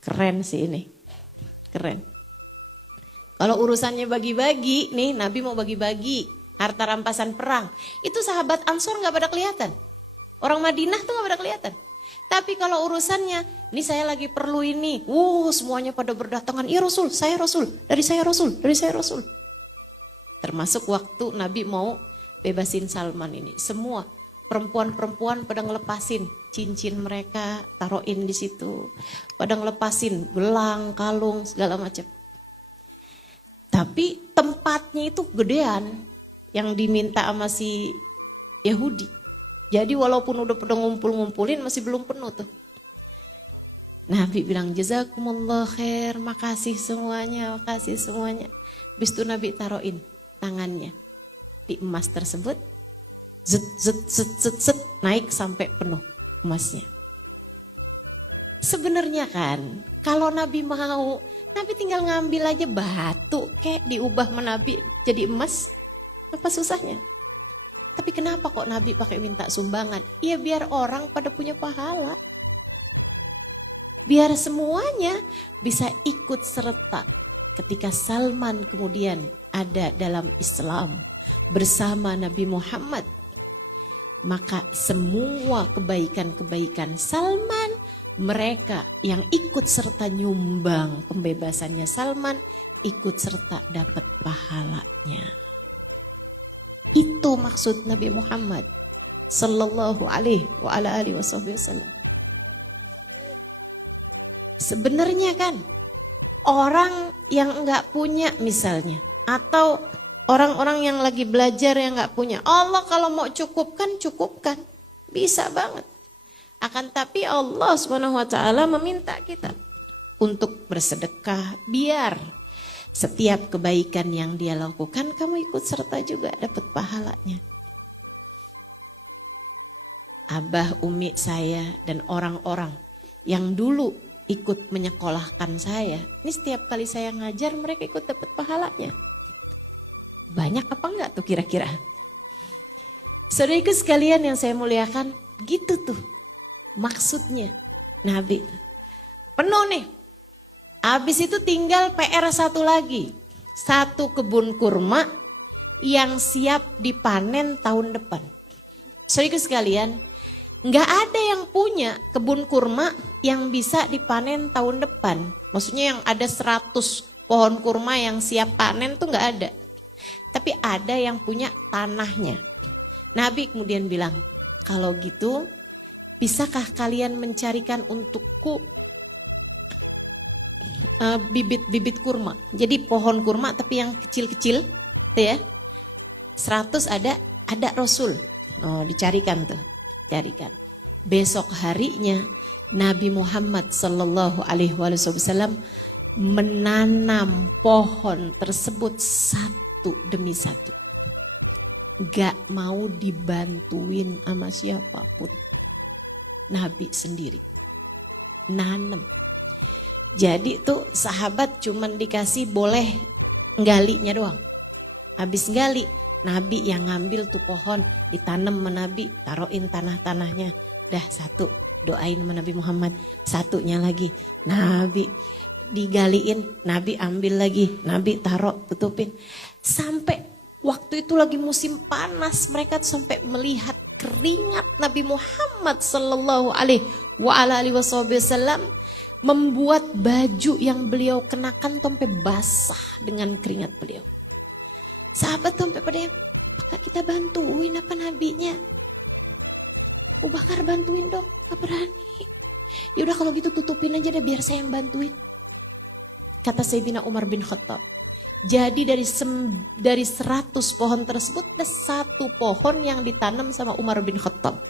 Keren sih ini. Keren. Kalau urusannya bagi-bagi, nih Nabi mau bagi-bagi harta rampasan perang. Itu sahabat Ansor gak pada kelihatan. Orang Madinah tuh gak pada kelihatan. Tapi kalau urusannya, ini saya lagi perlu ini. Semuanya pada berdatangan. Iya Rasul, saya Rasul. Dari saya Rasul, dari saya Rasul. Termasuk waktu Nabi mau bebasin Salman ini. Semua perempuan-perempuan pada ngelepasin cincin mereka, taruhin di situ. Pada ngelepasin gelang, kalung, segala macam. Tapi tempatnya itu gedean yang diminta sama si Yahudi. Jadi walaupun udah pada ngumpul-ngumpulin masih belum penuh tuh. Nabi bilang jazakumullah khair, makasih semuanya, makasih semuanya. Habis itu Nabi taruhin tangannya di emas tersebut. Zet, naik sampai penuh emasnya. Sebenarnya kan, kalau Nabi mau, Nabi tinggal ngambil aja batu, kayak diubah Nabi jadi emas. Apa susahnya? Tapi kenapa kok Nabi pakai minta sumbangan? Iya biar orang pada punya pahala. Biar semuanya bisa ikut serta ketika Salman kemudian ada dalam Islam bersama Nabi Muhammad. Maka semua kebaikan-kebaikan Salman, mereka yang ikut serta nyumbang pembebasannya Salman, ikut serta dapat pahalanya. Itu maksud Nabi Muhammad sallallahu alaihi wa ala alihi wasallam. Sebenarnya kan orang yang enggak punya misalnya, atau orang-orang yang lagi belajar yang enggak punya, Allah kalau mau cukupkan, cukupkan. Bisa banget. Akan tapi Allah Subhanahu wa taala meminta kita untuk bersedekah biar setiap kebaikan yang dia lakukan kamu ikut serta juga dapat pahalanya. Abah, umi saya dan orang-orang yang dulu ikut menyekolahkan saya, ini setiap kali saya ngajar mereka ikut dapat pahalanya. Banyak apa enggak tuh kira-kira? Saudaraku sekalian yang saya muliakan, gitu tuh maksudnya Nabi. Penuh nih. Habis itu tinggal PR satu lagi. Satu kebun kurma yang siap dipanen tahun depan. Saudaraku sekalian, enggak ada yang punya kebun kurma yang bisa dipanen tahun depan. Maksudnya yang ada 100 pohon kurma yang siap panen tuh enggak ada. Tapi ada yang punya tanahnya. Nabi kemudian bilang, kalau gitu bisakah kalian mencarikan untukku bibit-bibit kurma. Jadi pohon kurma tapi yang kecil-kecil tuh ya. 100 ada Rasul. Dicarikan tuh. Carikan. Besok harinya Nabi Muhammad sallallahu alaihi wasallam menanam pohon tersebut satu demi satu. Gak mau dibantuin sama siapapun. Nabi sendiri. Nanam. Jadi tuh sahabat cuman dikasih boleh nggalinya doang. Habis nggali, Nabi yang ngambil tuh pohon, ditanam sama Nabi, taruhin tanah-tanahnya. Dah satu, doain sama Nabi Muhammad. Satunya lagi, Nabi digaliin, Nabi ambil lagi, Nabi taruh, tutupin. Sampai waktu itu lagi musim panas, mereka tuh sampai melihat keringat Nabi Muhammad sallallahu alaihi wasallam membuat baju yang beliau kenakan sampai basah dengan keringat beliau. Sahabat sampai pada yang, apakah kita bantuin apa nabinya? Abu Bakar bantuin dong, gak berani. Yaudah kalau gitu tutupin aja deh biar saya yang bantuin. Kata Sayyidina Umar bin Khattab. Jadi dari 100 pohon tersebut ada satu pohon yang ditanam sama Umar bin Khattab.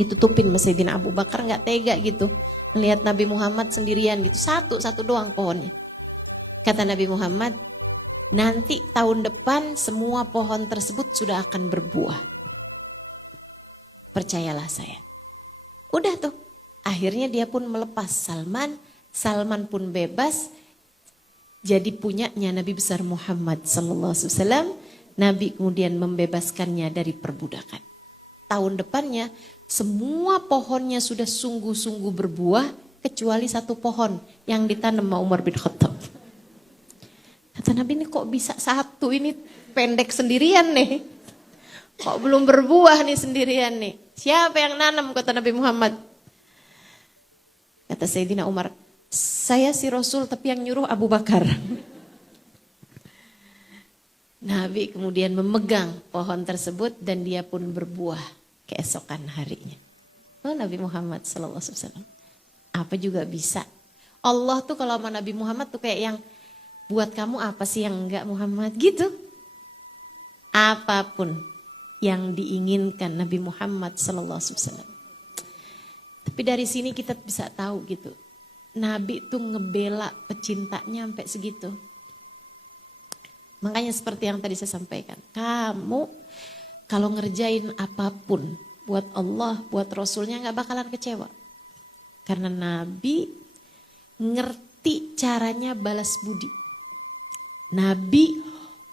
Ditutupin sama Sayyidina Abu Bakar, nggak tega gitu. Melihat Nabi Muhammad sendirian gitu, satu doang pohonnya. Kata Nabi Muhammad, nanti tahun depan semua pohon tersebut sudah akan berbuah. Percayalah saya. Udah tuh, akhirnya dia pun melepas Salman. Salman pun bebas, jadi punyanya Nabi besar Muhammad sallallahu alaihi wasallam. Nabi kemudian membebaskannya dari perbudakan. Tahun depannya semua pohonnya sudah sungguh-sungguh berbuah kecuali satu pohon yang ditanam sama Umar bin Khattab. Kata Nabi, ini kok bisa satu, ini pendek sendirian nih. Kok belum berbuah nih sendirian nih. Siapa yang nanam, kata Nabi Muhammad. Kata Sayyidina Umar, saya si Rasul tapi yang nyuruh Abu Bakar. Nabi kemudian memegang pohon tersebut dan dia pun berbuah keesokan harinya. Oh, Nabi Muhammad SAW. Apa juga bisa. Allah tuh kalau sama Nabi Muhammad tuh kayak yang buat kamu apa sih yang enggak Muhammad gitu. Apapun yang diinginkan Nabi Muhammad SAW. Tapi dari sini kita bisa tahu gitu. Nabi tuh ngebela pecintanya sampai segitu. Makanya seperti yang tadi saya sampaikan. Kamu kalau ngerjain apapun buat Allah, buat Rasulnya gak bakalan kecewa. Karena Nabi ngerti caranya balas budi. Nabi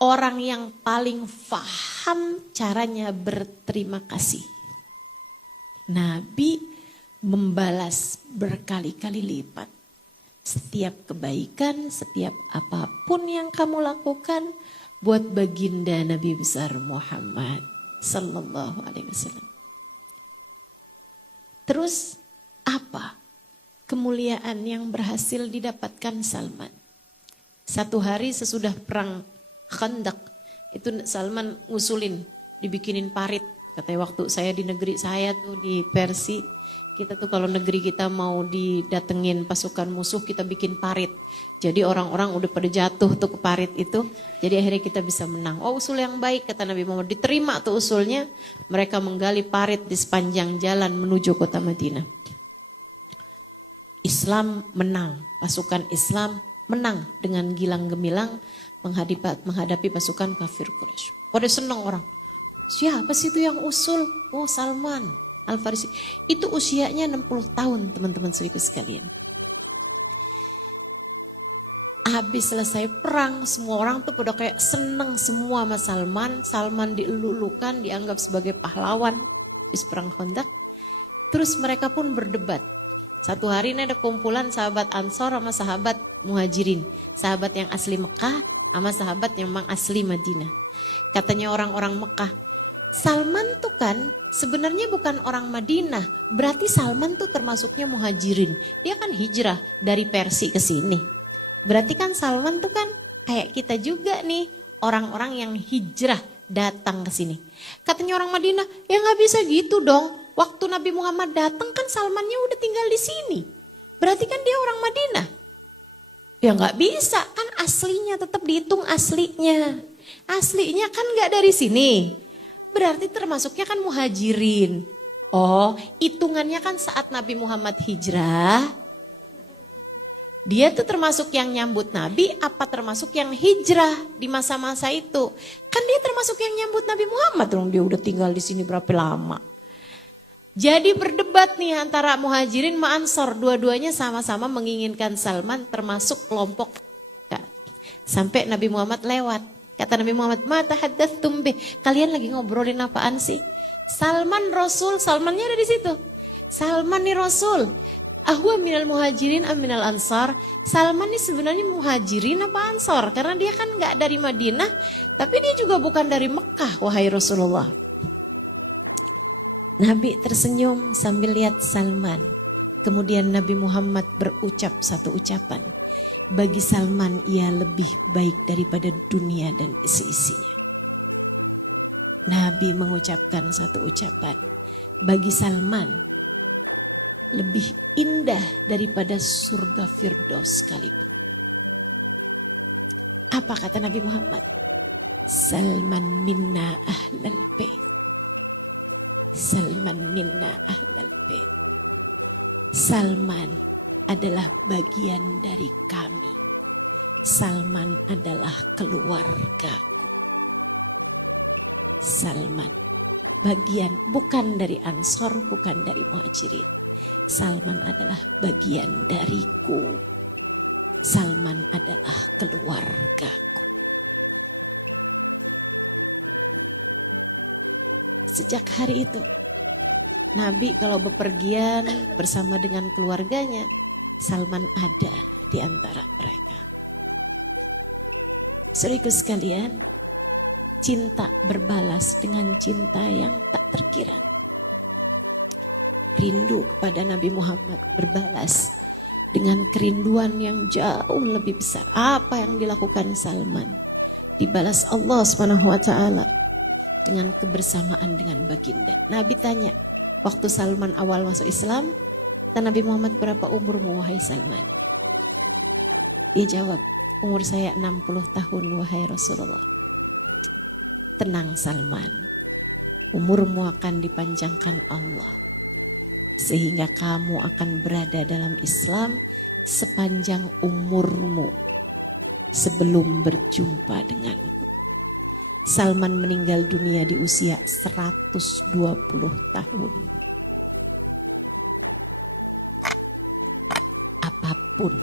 orang yang paling paham caranya berterima kasih. Nabi membalas berkali-kali lipat. Setiap kebaikan, setiap apapun yang kamu lakukan buat baginda Nabi besar Muhammad sallallahu alaihi wasallam. Terus apa kemuliaan yang berhasil didapatkan Salman? Satu hari sesudah perang Khandaq, itu Salman ngusulin dibikinin parit. Katanya waktu saya di negeri saya tuh di Persia, kita tuh kalau negeri kita mau didatengin pasukan musuh, kita bikin parit. Jadi orang-orang udah pada jatuh tuh ke parit itu. Jadi akhirnya kita bisa menang. Oh, usul yang baik, kata Nabi Muhammad. Diterima tuh usulnya. Mereka menggali parit di sepanjang jalan menuju kota Madinah. Islam menang. Pasukan Islam menang dengan gilang gemilang menghadapi pasukan kafir Quraisy. Pada senang orang. Siapa sih itu yang usul? Oh, Salman Al-Farisi. Itu usianya 60 tahun teman-teman saudaraku sekalian. Habis selesai perang, semua orang tuh pada kayak seneng semua sama Salman. Salman dielulukan, dianggap sebagai pahlawan di perang Khandaq. Terus mereka pun berdebat. Satu hari ini ada kumpulan sahabat Ansor sama sahabat Muhajirin. Sahabat yang asli Mekah sama sahabat yang memang asli Madinah. Katanya orang-orang Mekah, Salman tuh kan sebenarnya bukan orang Madinah. Berarti Salman tuh termasuknya Muhajirin. Dia kan hijrah dari Persia ke sini. Berarti kan Salman tuh kan kayak kita juga nih. Orang-orang yang hijrah datang ke sini. Katanya orang Madinah, ya gak bisa gitu dong. Waktu Nabi Muhammad datang kan Salmannya udah tinggal di sini. Berarti kan dia orang Madinah. Ya gak bisa, kan aslinya tetap dihitung aslinya. Aslinya kan gak dari sini. Berarti termasuknya kan Muhajirin. Oh, hitungannya kan saat Nabi Muhammad hijrah. Dia tuh termasuk yang nyambut Nabi, apa termasuk yang hijrah di masa-masa itu? Kan dia termasuk yang nyambut Nabi Muhammad, dong dia udah tinggal di sini berapa lama. Jadi berdebat nih antara Muhajirin sama Ansor, dua-duanya sama-sama menginginkan Salman termasuk kelompok. Sampai Nabi Muhammad lewat. Kata Nabi Muhammad, ma tahaddatstum bih. Kalian lagi ngobrolin apaan sih? Salman Rasul, Salmannya ada di situ. Salman nih Rasul. Ahwa minal muhajirin aminal ansar. Salman ini sebenarnya muhajirin apa ansar? Karena dia kan gak dari Madinah, tapi dia juga bukan dari Mekah, wahai Rasulullah. Nabi tersenyum sambil lihat Salman. Kemudian Nabi Muhammad berucap satu ucapan. Bagi Salman ia lebih baik daripada dunia dan isi-isinya. Nabi mengucapkan satu ucapan. Bagi Salman lebih indah daripada surga Firdaus sekalipun. Apa kata Nabi Muhammad? Salman minna ahlal bait. Salman minna ahlal bait. Salman adalah bagian dari kami. Salman adalah keluargaku. Salman bagian, bukan dari Ansor, bukan dari Muhajirin. Salman adalah bagian dariku. Salman adalah keluargaku. Sejak hari itu, Nabi kalau bepergian bersama dengan keluarganya, Salman ada di antara mereka. Saudaraku sekalian, cinta berbalas dengan cinta yang tak terkira. Rindu kepada Nabi Muhammad berbalas dengan kerinduan yang jauh lebih besar. Apa yang dilakukan Salman? Dibalas Allah SWT dengan kebersamaan dengan baginda. Nabi tanya, waktu Salman awal masuk Islam, kata Nabi Muhammad, berapa umurmu wahai Salman? Dia jawab, umur saya 60 tahun wahai Rasulullah. Tenang Salman, umurmu akan dipanjangkan Allah. Sehingga kamu akan berada dalam Islam sepanjang umurmu sebelum berjumpa denganku. Salman meninggal dunia di usia 120 tahun. Apapun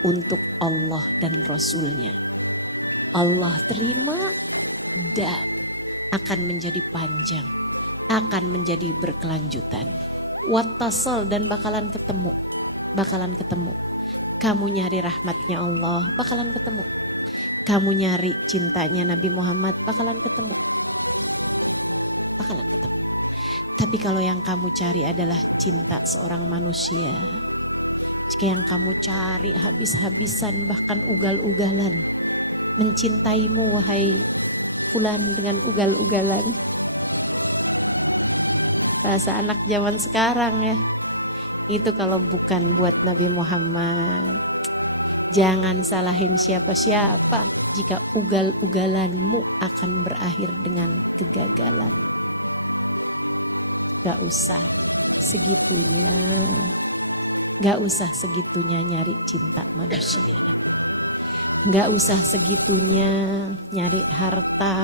untuk Allah dan Rasulnya, Allah terima dan akan menjadi panjang, akan menjadi berkelanjutan. Wattasal dan bakalan ketemu. Kamu nyari rahmatnya Allah, bakalan ketemu. Kamu nyari cintanya Nabi Muhammad, bakalan ketemu. Tapi kalau yang kamu cari adalah cinta seorang manusia, jika yang kamu cari habis-habisan bahkan ugal-ugalan, mencintaimu wahai fulan dengan ugal-ugalan. Bahasa anak zaman sekarang ya. Itu kalau bukan buat Nabi Muhammad. Jangan salahin siapa-siapa jika ugal-ugalanmu akan berakhir dengan kegagalan. Gak usah segitunya nyari cinta manusia. Gak usah segitunya nyari harta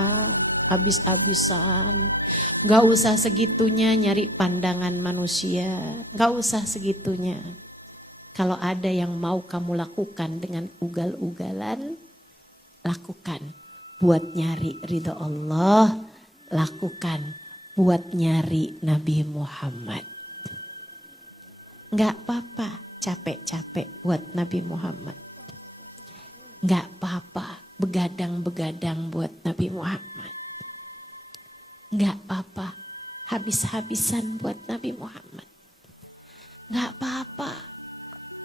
habis-habisan. Gak usah segitunya nyari pandangan manusia. Gak usah segitunya. Kalau ada yang mau kamu lakukan dengan ugal-ugalan, lakukan. Buat nyari ridha Allah, lakukan. Buat nyari Nabi Muhammad. Gak apa-apa capek-capek buat Nabi Muhammad. Gak apa-apa begadang-begadang buat Nabi Muhammad. Gak apa-apa habis-habisan buat Nabi Muhammad. Gak apa-apa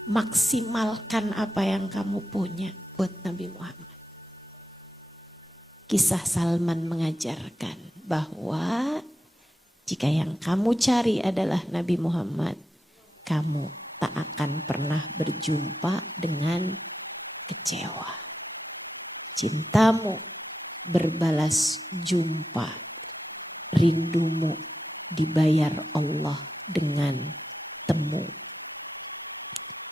maksimalkan apa yang kamu punya buat Nabi Muhammad. Kisah Salman mengajarkan bahwa jika yang kamu cari adalah Nabi Muhammad, kamu tak akan pernah berjumpa dengan kecewa. Cintamu berbalas jumpa. Rindumu dibayar Allah dengan temu.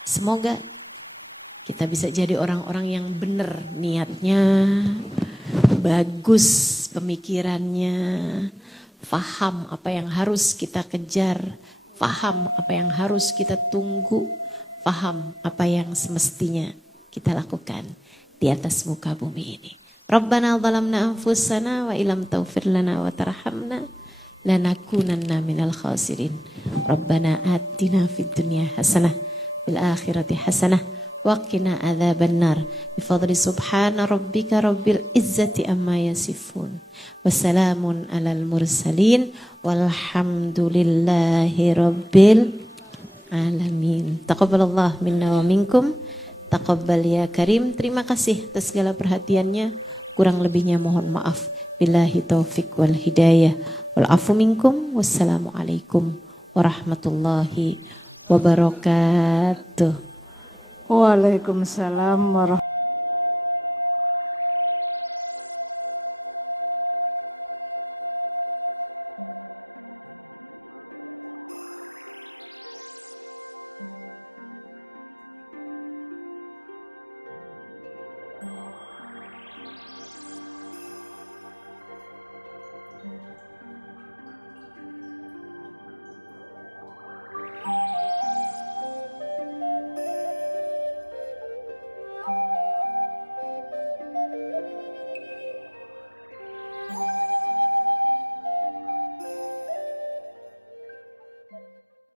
Semoga kita bisa jadi orang-orang yang benar niatnya, bagus pemikirannya, faham apa yang harus kita kejar, faham apa yang harus kita tunggu, faham apa yang semestinya kita lakukan di atas muka bumi ini. Rabbana zalamna anfusana wa ilam taghfir lana wa tarhamna lanakunanna minal khasirin. Rabbana atina fid dunya hasanah fil akhirati hasanah wa qina adzabannar. Bifadli subhana rabbika rabbil izzati amma yasifun. Wassalamun alal mursalin walhamdulillahi rabbil alamin. Taqabbalallah minna wa minkum. Taqabbal ya karim. Terima kasih atas segala perhatiannya. Kurang lebihnya mohon maaf. Billahi taufik wal hidayah. Wal afu minkum. Wassalamualaikum warahmatullahi wabarakatuh. Waalaikumsalam warahmatullahi wabarakatuh.